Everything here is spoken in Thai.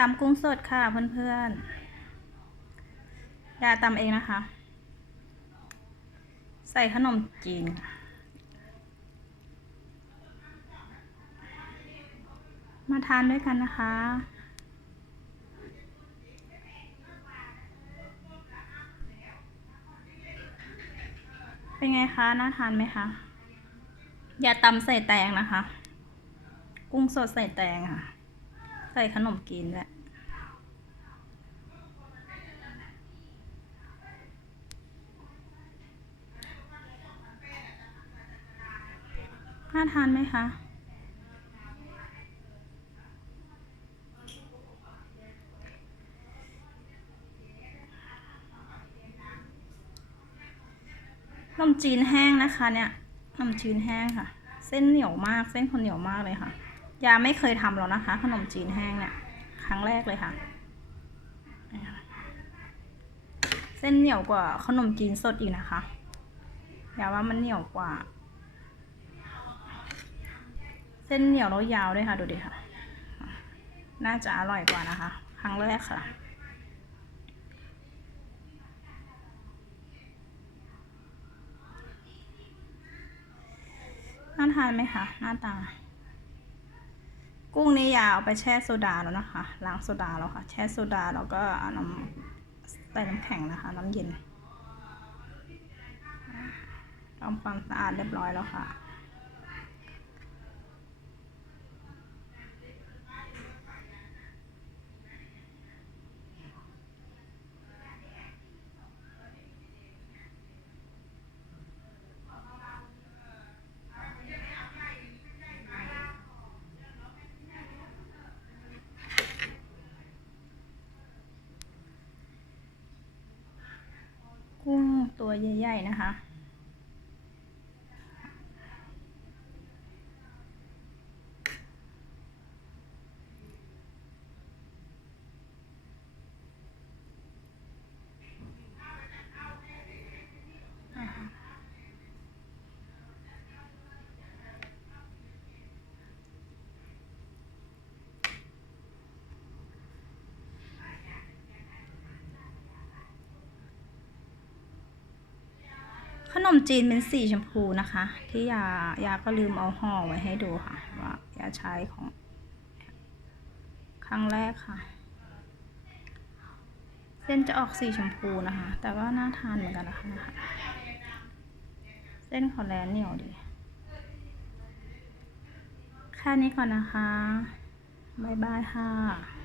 ตำกุ้งสดค่ะเพื่อนๆยาตำเองนะคะ ใส่ขนมจีนมาทานด้วยกันนะคะเป็นไงคะ น่าทานไหมคะยาตำใส่แตงนะคะ กุ้งสดใส่แตงค่ะ ใส่ขนมจีนด้วยน่าทานไหมคะขนมจีนแห้งนะคะเนี่ยขนมจีนแห้งค่ะ เส้นเหนียวมาก เส้นคนเหนียวมากเลยค่ะ ยาไม่เคยทำหรอกนะคะ ขนมจีนแห้งเนี่ย ครั้งแรกเลยค่ะนี่ค่ะ เส้นเหนียวกว่าขนมจีนสดอีกนะคะยาว่ามันเหนียวกว่า เส้นเหนียวแล้วยาวด้วยค่ะ ดูดิค่ะ น่าจะอร่อยกว่านะคะ ครั้งแรกค่ะน่าทานไหมคะหน้าตา กุ้งนี้ยาเอาไปแช่โซดาแล้วนะคะ ล้างโซดาแล้วค่ะ แช่โซดาแล้วก็เอาน้ำใส่น้ำแข็งนะคะ น้ำเย็นทำความสะอาดเรียบร้อยแล้วค่ะ กุ้งตัวใหญ่ๆนะคะ ข นมจีนเป็นสีชมพูนะคะ ที่ยายาก็ลืมเอาห่อไว้ให้ดูค่ะ ว่ายาใช้ของ ครั้งแรกค่ะ เส้นจะออกสีชมพูนะคะ แต่ว่าน่าทานเหมือนกันนะคะนะคะเส้นเขาแลนเหนียวดี แค่นี้ก่อนนะคะ บ๊ายบายค่ะ